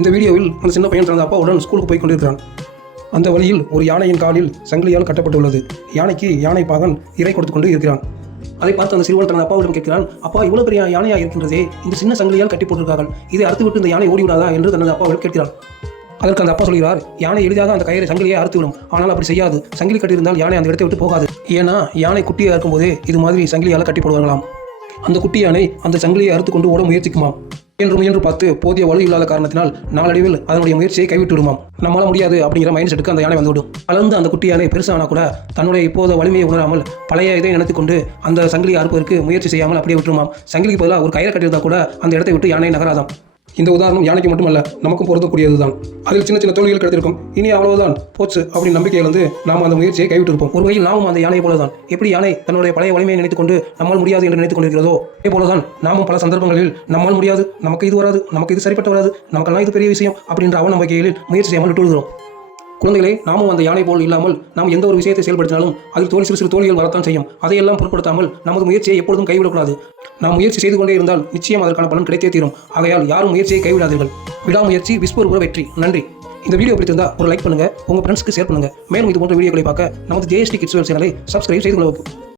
இந்த வீடியோவில் அந்த சின்ன பையன் தனது அப்பாவுடன் ஸ்கூலுக்கு போய் கொண்டிருக்கிறான். அந்த வழியில் ஒரு யானையின் காலில் சங்கிலியால் கட்டப்பட்டுள்ளது. யானைக்கு யானை பாகன் இறை கொடுத்து கொண்டு இருக்கிறான். அதை பார்த்து அந்த சிறுவன் தனது அப்பாவிடம் கேட்கிறான், அப்பா இவ்வளவு பெரிய யானையா இருக்கின்றதே, இந்த சின்ன சங்கிலியால் கட்டி போட்டிருக்கார்கள், இதை அறுத்துவிட்டு இந்த யானை ஓடிவிடாதா என்று தனது அப்பாவிடம் கேட்கிறான். அதற்கு அந்த அப்பா சொல்கிறார், யானை எளிதாக அந்த கயிறை சங்கிலியை அறுத்துவிடும், ஆனால் அப்படி செய்யாது. சங்கிலி கட்டியிருந்தால் யானை அந்த இடத்தை விட்டு போகாது. ஏன்னா யானை குட்டியாக இருக்கும்போதே இது மாதிரி சங்கிலியால் கட்டி போடுவார்களாம். அந்த குட்டி யானை அந்த சங்கிலியை அறுத்து கொண்டு ஓட முயற்சிக்குமாம். முயன்று பார்த்து போதிய வலு இல்லாத காரணத்தினால் நாளடைவில் அதனுடைய முயற்சியை கைவிட்டு விடுமாம். நம்மளால முடியாது அப்படிங்கிற மைண்ட் செட்டுக்கு அந்த யானை வந்துவிடும். கலந்து அந்த குட்டி யானை பெருசானா கூட தன்னுடைய இப்போது வலிமையை உணராமல் பழைய இதை நினைத்து கொண்டு அந்த சங்கிலியை அறுப்பதற்கு முயற்சி செய்யாமல் அப்படியே விட்டுருமாம். சங்கிலிக்கு பதிலாக ஒரு கயிறை கட்டியிருந்தா கூட அந்த இடத்தை விட்டு யானை நகராதாம். இந்த உதாரணம் யானைக்கு மட்டுமல்ல, நமக்கும் பொருந்தக்கூடியதுதான். அதில் சின்ன சின்ன தோல்விகள் கிடைத்திருக்கும். இனி அவ்வளவுதான் போச்சு அப்படின்னு நம்பிக்கையில் வந்து நாம் அந்த முயற்சியை கைவிட்டு இருப்போம். ஒரு வகையில் நாமும் அந்த யானை போலதான். எப்படி யானை தன்னுடைய பழைய வலிமையை நினைத்துக் கொண்டு நம்மால் முடியாது என்று நினைத்துக் கொண்டிருக்கிறதோ, அதே போலதான் நாமும் பல சந்தர்ப்பங்களில் நம்மால் முடியாது, நமக்கு இது வராது, நமக்கு இது சரிப்பட்டு வராது, நமக்கெல்லாம் இது பெரிய விஷயம் அப்படின்ற அவநம்பிக்கையில் முயற்சி செய்யாமல் விட்டு விடுகிறோம். குழந்தைகளே, நாமும் அந்த யானை போல் இல்லாமல் நாம் எந்த ஒரு விஷயத்தை செயல்படுத்தினாலும் அதில் சிறு சிறு தோல்விகள் வரத்தான் செய்யும். அதையெல்லாம் பொருட்படுத்தாமல் நமது முயற்சியை எப்பொழுதும் கைவிடக்கூடாது. நாம் முயற்சி செய்து கொண்டே இருந்தால் நிச்சயம் அதற்கான பலன் கிடைத்தே தீரும். ஆகையால் யாரும் முயற்சியை கைவிடாதீர்கள். விடாமுயற்சி விஸ்வரூப வெற்றி. நன்றி. இந்த வீடியோ பிடித்திருந்தா ஒரு லைக் பண்ணுங்க, உங்க ஃப்ரெண்ட்ஸ்க்கு ஷேர் பண்ணுங்க. மேலும் இது போன்ற வீடியோக்களை பார்க்க நமது ஜேஎஸ்டி கிட்ஸ் சேனலை சப்ஸ்கிரைப் செய்து கொள்ளவும்.